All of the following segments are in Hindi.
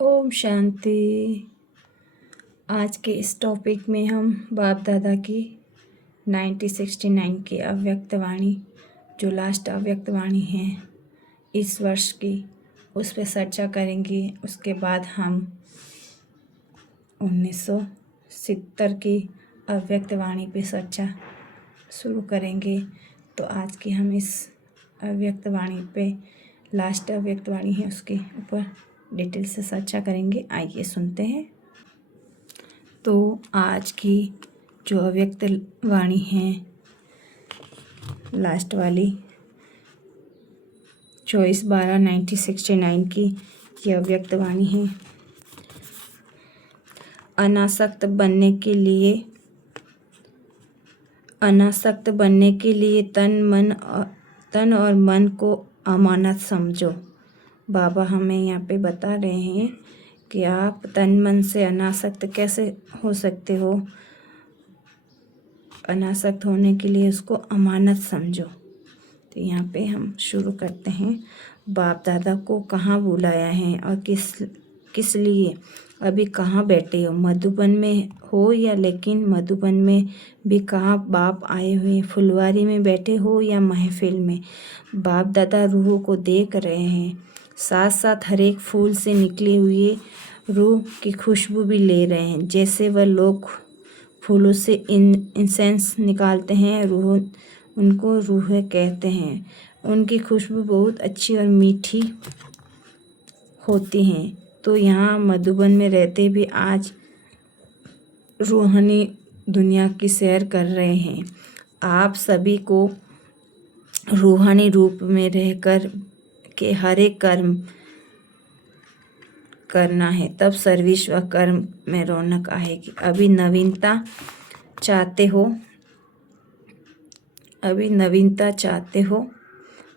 ओम शांति। आज के इस टॉपिक में हम बाप दादा की 1969 की अव्यक्त वाणी, जो लास्ट अव्यक्त वाणी है इस वर्ष की, उस पर चर्चा करेंगे। उसके बाद हम 1970 की अव्यक्त वाणी पे चर्चा शुरू करेंगे। तो आज की हम इस अव्यक्त वाणी पे, लास्ट अव्यक्त वाणी है, उसके ऊपर डिटेल से चर्चा करेंगे। आइए सुनते हैं। तो आज की जो अव्यक्त वाणी है, लास्ट वाली 24/12/1969 की ये अव्यक्त वाणी है। अनासक्त बनने के लिए तन और मन को अमानत समझो। बाबा हमें यहाँ पे बता रहे हैं कि आप तन मन से अनासक्त कैसे हो सकते हो। अनासक्त होने के लिए उसको अमानत समझो। तो यहाँ पे हम शुरू करते हैं। बाप दादा को कहाँ बुलाया है और किस लिए? अभी कहाँ बैठे हो? मधुबन में हो या लेकिन मधुबन में भी कहाँ बाप आए हुए? फुलवारी में बैठे हो या महफिल में? बाप दादा रूह को देख रहे हैं, साथ साथ हर एक फूल से निकले हुए रूह की खुशबू भी ले रहे हैं। जैसे वह लोग फूलों से इंसेंस निकालते हैं, उनको रूह कहते हैं। उनकी खुशबू बहुत अच्छी और मीठी होती हैं। तो यहाँ मधुबन में रहते भी आज रूहानी दुनिया की सैर कर रहे हैं। आप सभी को रूहानी रूप में रहकर के हर एक कर्म करना है, तब सर्विस व कर्म में रौनक आएगी। अभी नवीनता चाहते हो,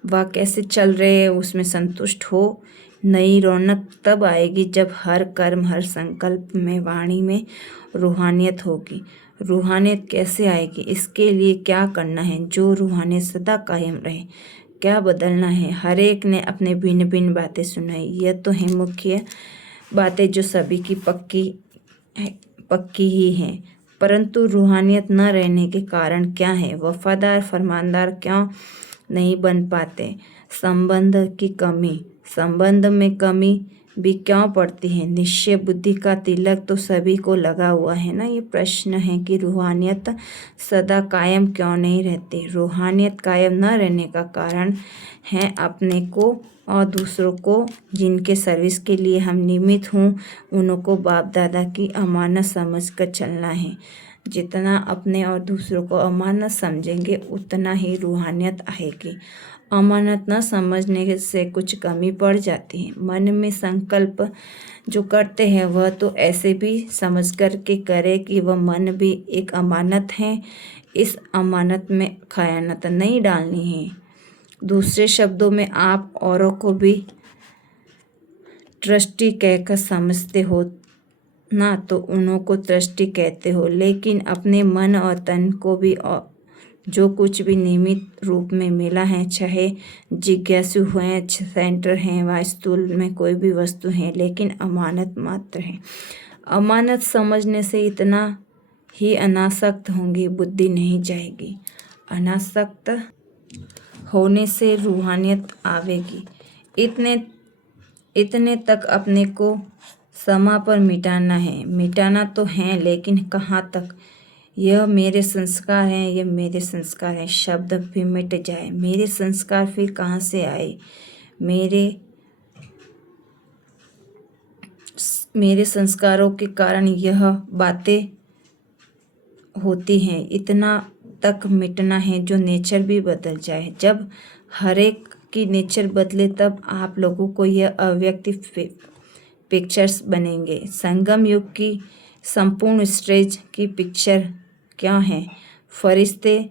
वह कैसे चल रहे हैं उसमें संतुष्ट हो। नई रौनक तब आएगी जब हर कर्म, हर संकल्प में, वाणी में रूहानियत होगी। रूहानियत कैसे आएगी? इसके लिए क्या करना है? जो रूहानियत सदा कायम रहे। क्या बदलना है? हर एक ने अपने भिन्न भिन्न बातें सुनाई। यह तो है मुख्य बातें जो सभी की पक्की ही हैं। परंतु रूहानियत न रहने के कारण क्या है? वफादार फरमानदार क्यों नहीं बन पाते? संबंध में कमी भी क्यों पड़ती है? निश्चय बुद्धि का तिलक तो सभी को लगा हुआ है ना। ये प्रश्न है कि रूहानियत सदा कायम क्यों नहीं रहती? रूहानियत कायम न रहने का कारण है अपने को और दूसरों को, जिनके सर्विस के लिए हम निमित्त हूँ, उनको बाप दादा की अमानत समझ कर चलना है। जितना अपने और दूसरों को अमानत समझेंगे उतना ही रूहानियत आएगी। अमानत न समझने से कुछ कमी पड़ जाती है। मन में संकल्प जो करते हैं वह तो ऐसे भी समझ कर के करे कि वह मन भी एक अमानत है। इस अमानत में खयानत नहीं डालनी है। दूसरे शब्दों में आप औरों को भी ट्रस्टी कहकर समझते हो ना, तो उन्हों को ट्रस्टी कहते हो। लेकिन अपने मन और तन को भी जो कुछ भी नियमित रूप में मिला है, चाहे जिज्ञासु हैं, सेंटर हैं, वास्तुल में कोई भी वस्तु है, लेकिन अमानत मात्र है। अमानत समझने से इतना ही अनासक्त होंगी, बुद्धि नहीं जाएगी। अनासक्त होने से रूहानियत आवेगी। इतने तक अपने को समा पर मिटाना है। मिटाना तो है, लेकिन कहाँ तक? यह मेरे संस्कार हैं, यह मेरे संस्कार हैं शब्द भी मिट जाए। मेरे संस्कार फिर कहाँ से आए? मेरे संस्कारों के कारण यह बातें होती हैं। इतना तक मिटना है जो नेचर भी बदल जाए। जब हर एक की नेचर बदले तब आप लोगों को यह अव्यक्त पिक्चर्स बनेंगे। संगम युग की संपूर्ण स्टेज की पिक्चर क्या है? फरिश्ते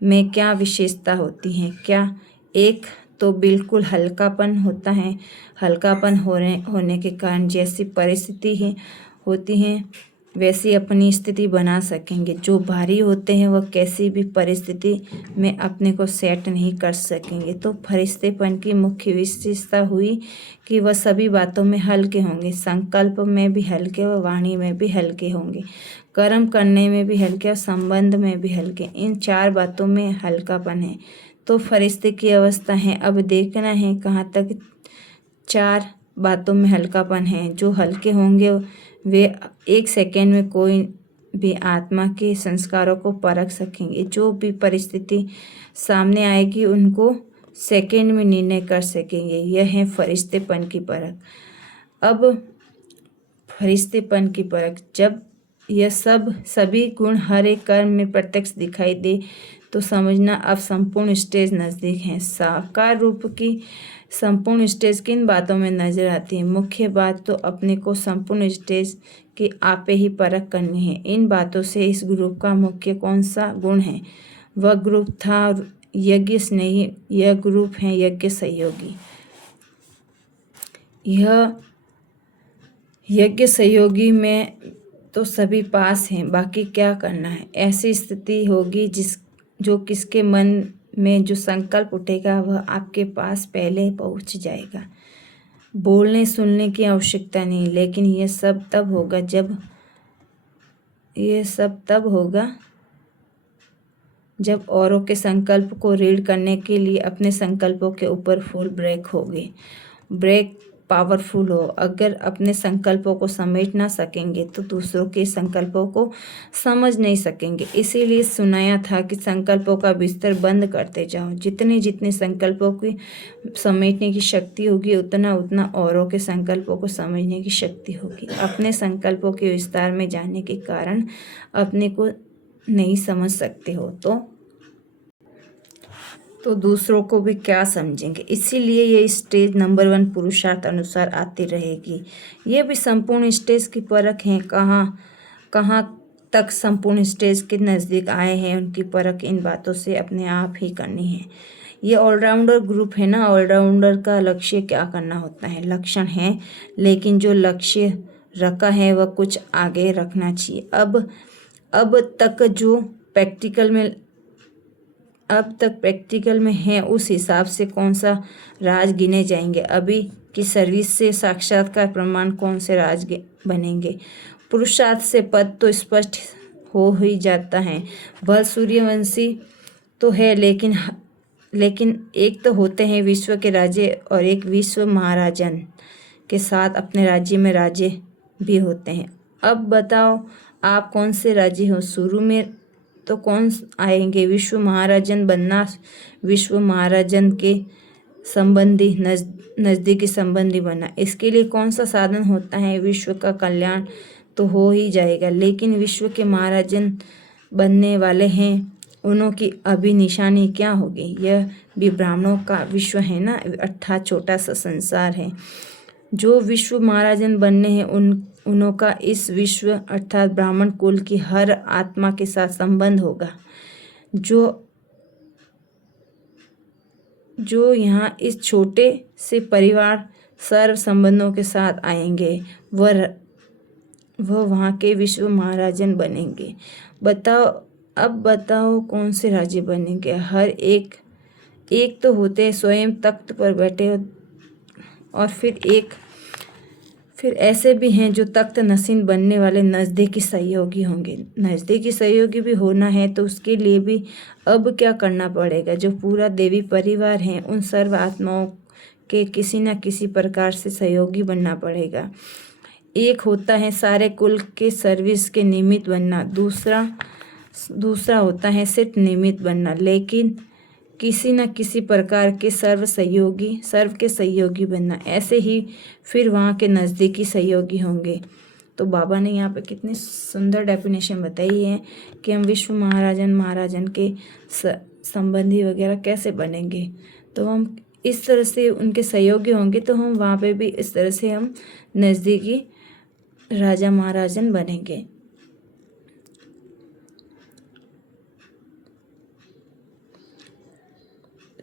में क्या विशेषता होती है? क्या एक तो बिल्कुल हल्कापन होता है। हल्कापन होने के कारण जैसी परिस्थिति होती है वैसी अपनी स्थिति बना सकेंगे। जो भारी होते हैं वह किसी भी परिस्थिति में अपने को सेट नहीं कर सकेंगे। तो फरिश्तेपन की मुख्य विशेषता हुई कि वह सभी बातों में हल्के होंगे, संकल्प में भी हल्के और वाणी में भी हल्के होंगे, कर्म करने में भी हल्के और संबंध में भी हल्के। इन 4 बातों में हल्कापन है तो फरिश्ते की अवस्था है। अब देखना है कहाँ तक 4 बातों में हल्कापन है। जो हल्के होंगे वे 1 सेकेंड में कोई भी आत्मा के संस्कारों को परख सकेंगे। जो भी परिस्थिति सामने आएगी उनको सेकेंड में निर्णय कर सकेंगे। यह है फरिश्तेपन की परख। अब फरिश्तेपन की परख, जब यह सभी गुण हर एक कर्म में प्रत्यक्ष दिखाई दे तो समझना अब संपूर्ण स्टेज नज़दीक है। साकार रूप की संपूर्ण स्टेज किन बातों में नजर आती है? मुख्य बात तो अपने को संपूर्ण स्टेज की आपे ही परख करनी है। इन बातों से इस ग्रुप का मुख्य कौन सा गुण है? वह ग्रुप था यज्ञ स्नेही, यह ग्रुप है यज्ञ सहयोगी। यह यज्ञ सहयोगी में तो सभी पास हैं, बाकी क्या करना है? ऐसी स्थिति होगी जो किसके मन में जो संकल्प उठेगा वह आपके पास पहले पहुंच जाएगा। बोलने सुनने की आवश्यकता नहीं, लेकिन यह सब तब होगा जब औरों के संकल्प को रीड करने के लिए अपने संकल्पों के ऊपर फुल ब्रेक पावरफुल हो। अगर अपने संकल्पों को समेट ना सकेंगे तो दूसरों के संकल्पों को समझ नहीं सकेंगे। इसीलिए सुनाया था कि संकल्पों का बिस्तर बंद करते जाओ। जितने संकल्पों की समेटने की शक्ति होगी उतना औरों के संकल्पों को समझने की शक्ति होगी। अपने संकल्पों के विस्तार में जाने के कारण अपने को नहीं समझ सकते हो तो दूसरों को भी क्या समझेंगे। इसीलिए ये स्टेज नंबर 1 पुरुषार्थ अनुसार आती रहेगी। ये भी संपूर्ण स्टेज की परख है। कहाँ तक संपूर्ण स्टेज के नज़दीक आए हैं उनकी परख इन बातों से अपने आप ही करनी है। ये ऑलराउंडर ग्रुप है ना। ऑलराउंडर का लक्ष्य क्या करना होता है? लक्षण है, लेकिन जो लक्ष्य रखा है वह कुछ आगे रखना चाहिए। अब तक प्रैक्टिकल में है उस हिसाब से कौन सा राज गिने जाएंगे? अभी की सर्विस से साक्षात्कार प्रमाण कौन से राज बनेंगे? पुरुषार्थ से पद तो स्पष्ट हो ही जाता है। बल सूर्यवंशी तो है, लेकिन एक तो होते हैं विश्व के राजे और एक विश्व महाराजन के साथ अपने राज्य में राजे भी होते हैं। अब बताओ आप कौन से राजे हो? शुरू में तो कौन आएंगे? विश्व महाराजन बनना, विश्व महाराजन के संबंधी नज़दीकी संबंधी बनना। इसके लिए कौन सा साधन होता है? विश्व का कल्याण तो हो ही जाएगा, लेकिन विश्व के महाराजन बनने वाले हैं उनों की अभी निशानी क्या होगी? यह भी ब्राह्मणों का विश्व है ना, अर्थात छोटा सा संसार है। जो विश्व महाराजन बनने हैं उनों का इस विश्व अर्थात ब्राह्मण कुल की हर आत्मा के साथ संबंध होगा। जो यहाँ इस छोटे से परिवार सर्व संबंधों के साथ आएंगे वह वहाँ के विश्व महाराजन बनेंगे। अब बताओ कौन से राज्य बनेंगे? हर एक तो होते हैं स्वयं तख्त पर बैठे और फिर ऐसे भी हैं जो तख्त नशीन बनने वाले नज़दीकी सहयोगी होंगे। नज़दीकी सहयोगी भी होना है तो उसके लिए भी अब क्या करना पड़ेगा? जो पूरा देवी परिवार है उन सर्व आत्माओं के किसी न किसी प्रकार से सहयोगी बनना पड़ेगा। एक होता है सारे कुल के सर्विस के निमित्त बनना, दूसरा होता है सिर्फ निमित्त बनना, लेकिन किसी न किसी प्रकार के सर्व के सहयोगी बनना। ऐसे ही फिर वहाँ के नज़दीकी सहयोगी होंगे। तो बाबा ने यहाँ पे कितनी सुंदर डेफिनेशन बताई है कि हम विश्व महाराजन के संबंधी वगैरह कैसे बनेंगे। तो हम इस तरह से उनके सहयोगी होंगे तो हम वहाँ पे भी इस तरह से हम नज़दीकी राजा महाराजन बनेंगे।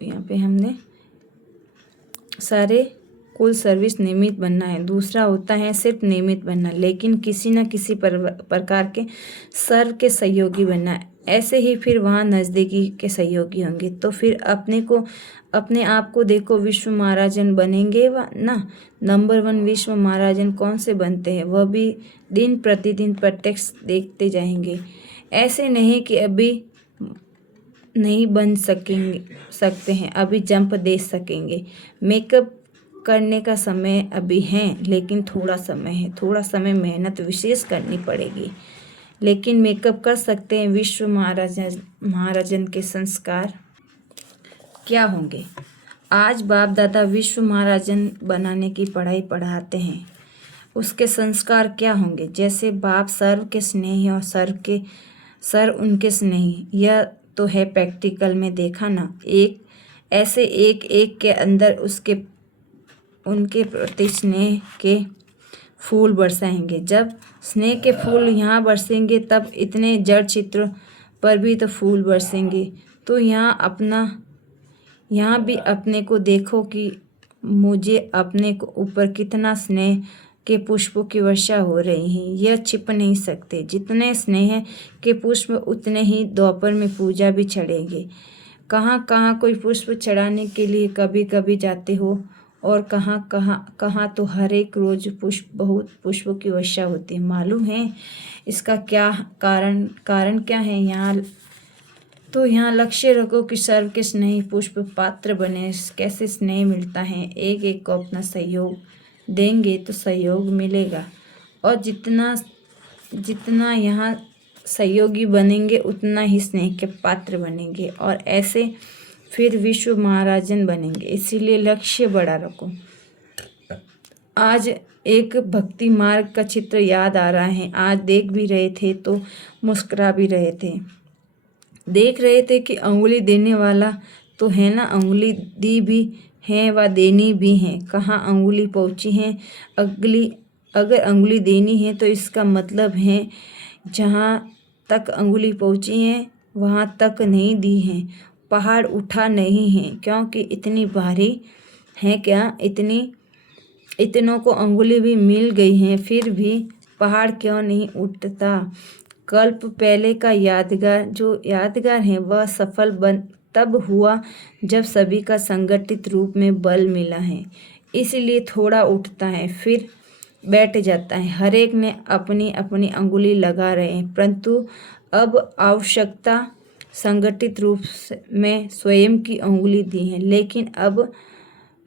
यहाँ पे हमने सारे कुल सर्विस नियमित बनना है, दूसरा होता है सिर्फ नियमित बनना, लेकिन किसी न किसी प्रकार के सर्व के सहयोगी बनना है। ऐसे ही फिर वहाँ नज़दीकी के सहयोगी होंगे। तो फिर अपने आप को देखो, विश्व महाराजन बनेंगे ना। नंबर 1 विश्व महाराजन कौन से बनते हैं, वह भी दिन प्रतिदिन प्रत्यक्ष देखते जाएंगे। ऐसे नहीं कि अभी नहीं बन सकते हैं, अभी जंप दे सकेंगे। मेकअप करने का समय अभी है, लेकिन थोड़ा समय है, थोड़ा समय मेहनत विशेष करनी पड़ेगी, लेकिन मेकअप कर सकते हैं। विश्व महाराजन के संस्कार क्या होंगे? आज बाप दादा विश्व महाराजन बनाने की पढ़ाई पढ़ाते हैं, उसके संस्कार क्या होंगे? जैसे बाप सर्व के स्नेही और सर उनके स्नेही। यह तो है प्रैक्टिकल में देखा ना। एक के अंदर उनके प्रति स्नेह के फूल बरसाएंगे। जब स्नेह के फूल यहाँ बरसेंगे, तब इतने जड़ चित्र पर भी तो फूल बरसेंगे। तो यहाँ भी अपने को देखो कि मुझे अपने को ऊपर कितना स्नेह के पुष्पों की वर्षा हो रही है, यह छिप नहीं सकते। जितने स्नेह के पुष्प, उतने ही दोपहर में पूजा भी चढ़ेंगे। कहाँ कहाँ कोई पुष्प चढ़ाने के लिए कभी कभी जाते हो, और कहाँ तो हर एक रोज बहुत पुष्पों की वर्षा होती है। मालूम है इसका क्या कारण क्या है? यहाँ लक्ष्य रखो कि सर्व के स्नेही पुष्प पात्र बने। कैसे स्नेह मिलता है? एक को अपना सहयोग देंगे तो सहयोग मिलेगा, और जितना यहाँ सहयोगी बनेंगे, उतना ही स्नेह के पात्र बनेंगे, और ऐसे फिर विश्व महाराजन बनेंगे। इसीलिए लक्ष्य बड़ा रखो। आज एक भक्ति मार्ग का चित्र याद आ रहा है। आज देख भी रहे थे तो मुस्कुरा भी रहे थे। देख रहे थे कि अंगुली देने वाला तो है ना, अंगुली दी भी है व देनी भी है। कहाँ अंगुली पहुँची है? अगर अंगुली देनी है तो इसका मतलब है जहाँ तक अंगुली पहुँची है वहाँ तक नहीं दी है। पहाड़ उठा नहीं है क्योंकि इतनी भारी है क्या? इतनों को अंगुली भी मिल गई है, फिर भी पहाड़ क्यों नहीं उठता? कल्प पहले का यादगार है, वह सफल तब हुआ जब सभी का संगठित रूप में बल मिला है। इसलिए थोड़ा उठता है, फिर बैठ जाता है। हर एक ने अपनी अपनी अंगुली लगा रहे हैं, परंतु अब आवश्यकता संगठित रूप में स्वयं की अंगुली दी है। लेकिन अब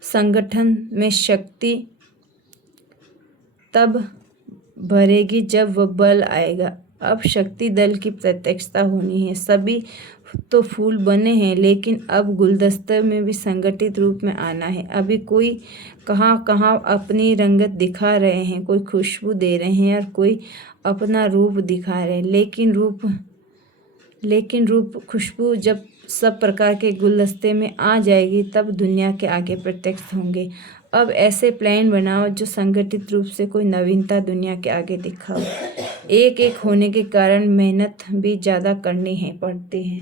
संगठन में शक्ति तब भरेगी जब वह बल आएगा। अब शक्ति दल की प्रत्यक्षता होनी है। सभी तो फूल बने हैं, लेकिन अब गुलदस्ते में भी संगठित रूप में आना है। अभी कोई कहाँ अपनी रंगत दिखा रहे हैं, कोई खुशबू दे रहे हैं और कोई अपना रूप दिखा रहे हैं, लेकिन रूप खुशबू जब सब प्रकार के गुलदस्ते में आ जाएगी, तब दुनिया के आगे प्रत्यक्ष होंगे। अब ऐसे प्लान बनाओ जो संगठित रूप से कोई नवीनता दुनिया के आगे दिखाओ। एक होने के कारण मेहनत भी ज़्यादा करनी पड़ती है,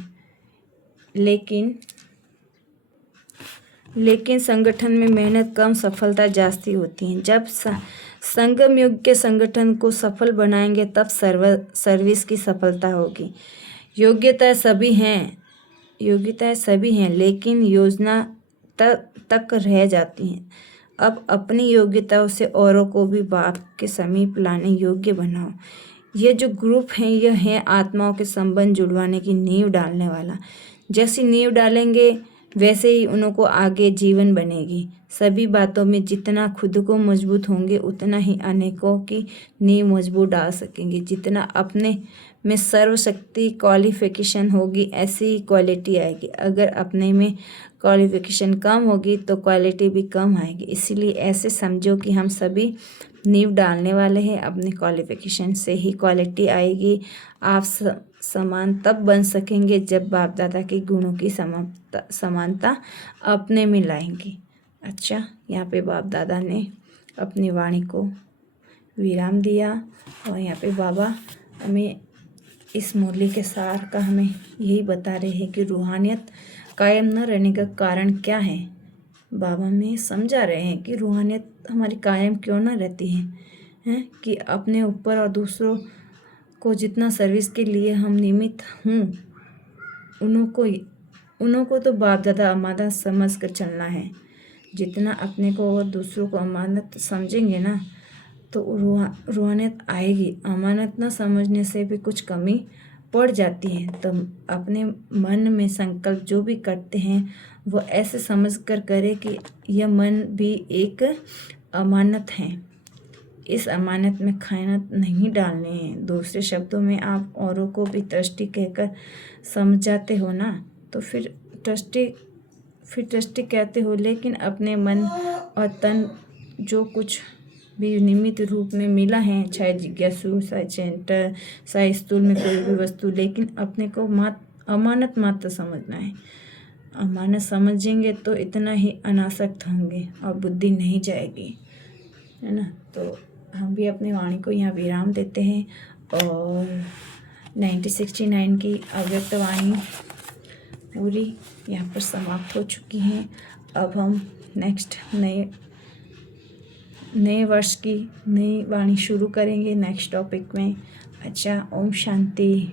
लेकिन संगठन में मेहनत कम, सफलता जास्ती होती है। जब संगम युग के संगठन को सफल बनाएंगे, तब सर्विस की सफलता होगी। योग्यताएं सभी हैं, लेकिन योजना तक रह जाती हैं। अब अपनी योग्यताओं से औरों को भी बाप के समीप लाने योग्य बनाओ। ये जो ग्रुप है, यह है आत्माओं के संबंध जुड़वाने की नींव डालने वाला। जैसी नींव डालेंगे, वैसे ही उनको आगे जीवन बनेगी। सभी बातों में जितना खुद को मजबूत होंगे, उतना ही अनेकों की नींव मजबूत डाल सकेंगे। जितना अपने में सर्वशक्ति क्वालिफिकेशन होगी, ऐसी ही क्वालिटी आएगी। अगर अपने में क्वालिफिकेशन कम होगी तो क्वालिटी भी कम आएगी। इसीलिए ऐसे समझो कि हम सभी नींव डालने वाले हैं। अपने क्वालिफिकेशन से ही क्वालिटी आएगी। आप समान तब बन सकेंगे जब बाप दादा के गुणों की समानता अपने में लाएंगे। अच्छा, यहाँ पे बाप दादा ने अपनी वाणी को विराम दिया, और यहाँ पे बाबा हमें इस मुरली के सार का हमें यही बता रहे हैं कि रूहानियत कायम न रहने का कारण क्या है। बाबा में समझा रहे हैं कि रूहानियत हमारी कायम क्यों ना रहती है, हैं कि अपने ऊपर और दूसरों को जितना सर्विस के लिए हम निमित्त हूँ, उन्हों को तो बाप दादा अमानत समझ कर चलना है। जितना अपने को और दूसरों को अमानत समझेंगे ना, तो रूहानियत आएगी। अमानत न समझने से भी कुछ कमी पड़ जाती है। तो अपने मन में संकल्प जो भी करते हैं वो ऐसे समझ कर करें कि यह मन भी एक अमानत है। इस अमानत में खयानत नहीं डालनी है। दूसरे शब्दों में आप औरों को भी ट्रस्टी कहकर समझाते हो ना, तो फिर ट्रस्टी कहते हो, लेकिन अपने मन और तन जो कुछ भी निमित्त रूप में मिला है, चाहे जिज्ञासु, चाहे चेंटर, चाहे स्थूल में कोई भी वस्तु, लेकिन अपने को अमानत मात्र समझना है। अमानत समझेंगे तो इतना ही अनासक्त होंगे और बुद्धि नहीं जाएगी, है ना। तो हम भी अपनी वाणी को यहाँ विराम देते हैं और 1969 की अव्यक्त वाणी पूरी यहाँ पर समाप्त हो चुकी है। अब हम नेक्स्ट नए वर्ष की नई वाणी शुरू करेंगे नेक्स्ट टॉपिक में। अच्छा, ओम शांति।